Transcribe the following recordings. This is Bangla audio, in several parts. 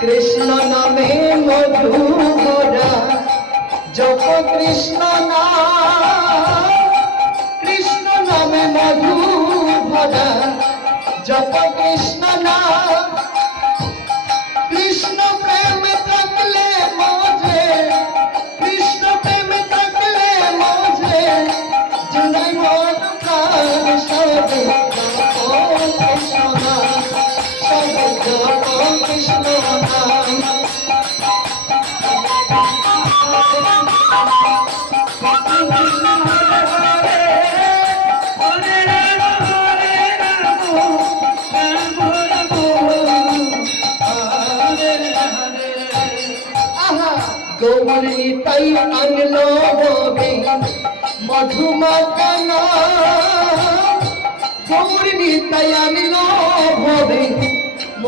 কৃষ্ণ নামে মধু ভরা জপ কৃষ্ণ নাম কৃষ্ণ নামে মধু ভরা জপ কৃষ্ণ নাম কৃষ্ণ প্রেম থাকলে মাঝে কৃষ্ণ প্রেম থাকলে মাঝে জুনাই মন প্রাণ সবে গৌরী তাই আনলো ববে মধুমাকানা গৌরী তাই আনলো।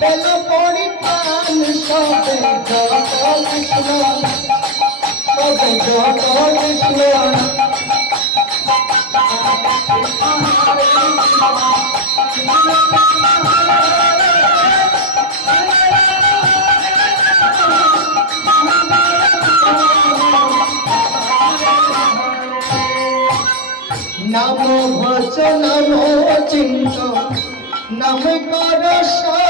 পেল পরিত্রাণ সবে জগ কৃষ্ণ, সবে জগ কৃষ্ণ। নাম ভজ, নাম চিন্ত, নাম কর নাম